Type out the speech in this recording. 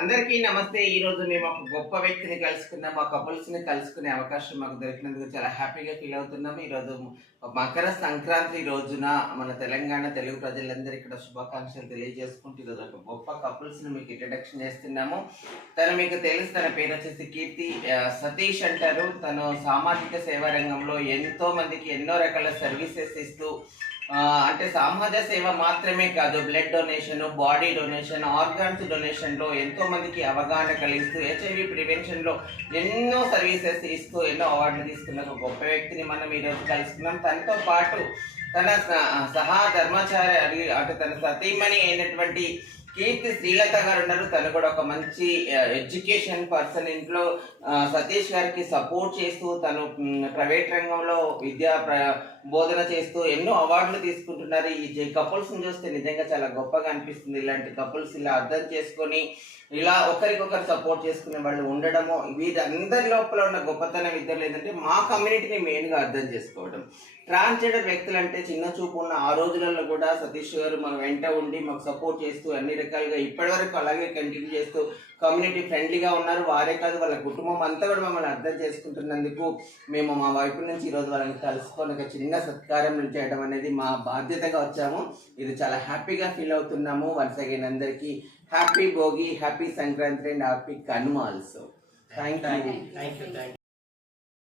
అందరికీ నమస్తే. ఈ రోజు మేము ఒక గొప్ప వ్యక్తిని కలుసుకున్నాం. మా కపుల్స్ ని కలుసుకునే అవకాశం మాకు దొరికినందుకు చాలా హ్యాపీగా ఫీల్ అవుతున్నాము. ఈరోజు మకర సంక్రాంతి రోజున మన తెలంగాణ తెలుగు ప్రజలందరూ ఇక్కడ శుభాకాంక్షలు తెలియజేసుకుంటూ ఈరోజు ఒక గొప్ప కపుల్స్ ని మీకు ఇంట్రడక్షన్ చేస్తున్నాము. తను మీకు తెలుసు, తన పేరు వచ్చేసి కీర్తి సతీష్ అంటారు. తను సామాజిక సేవా రంగంలో ఎంతో మందికి ఎన్నో రకాల సర్వీసెస్ ఇస్తూ అంటే సమాజ సేవ మాత్రమే కాదు, blood donation, body donation, organs donation లో ఎంతో మందికి అవగాహన కలిగిస్తూ హెచ్ఐవి ప్రివెన్షన్ లో ఎన్నో సర్వీసెస్ ఇస్తూ ఎన్నో అవార్డులు తీసుకున్న ఒక గొప్ప వ్యక్తిని మనం ఈరోజు కలుసుకున్నాం. తనతో పాటు తన సహా ధర్మచారి అంటే తన సతీమణి అయినటువంటి కీర్తి శ్రీలత గారు ఉన్నారు. తను కూడా ఒక మంచి ఎడ్యుకేషన్ పర్సన్. ఇంట్లో సతీష్ గారికి సపోర్ట్ చేస్తూ తను ప్రైవేట్ రంగంలో విద్యా బోధన చేస్తూ ఎన్నో అవార్డులు తీసుకుంటున్నారు. ఈ కపుల్స్ ని చూస్తే నిజంగా చాలా గొప్పగా అనిపిస్తుంది. ఇలాంటి కపుల్స్ ఇలా అర్థం చేసుకొని ఇలా ఒకరికొకరు సపోర్ట్ చేసుకునే వాళ్ళు ఉండడము, వీరందరి లోపల ఉన్న గొప్పతనం ఇద్దరు లేదంటే మా కమ్యూనిటీని మెయిన్గా అర్థం చేసుకోవడం. ట్రాన్స్జెండర్ వ్యక్తులు అంటే చిన్న చూపు ఉన్న ఆ రోజులలో కూడా సతీష్ గారు మన వెంట ఉండి మాకు సపోర్ట్ చేస్తూ అన్ని రకాలుగా ఇప్పటి వరకు అలాగే కంటిన్యూ చేస్తూ కమ్యూనిటీ ఫ్రెండ్లీగా ఉన్నారు. వారే కాదు, వాళ్ళ కుటుంబం అంతా కూడా మమ్మల్ని అర్థం చేసుకుంటున్నందుకు మేము మా వైపు నుంచి ఈరోజు వాళ్ళని కలుసుకొని ఒక చిన్న సత్కారం చేయడం అనేది మా బాధ్యతగా వచ్చాము. ఇది చాలా హ్యాపీగా ఫీల్ అవుతున్నాము. వన్స్ అగైన్ అందరికీ happy Bhogi, happy Sankranti and happy Kanuma also. Thank you.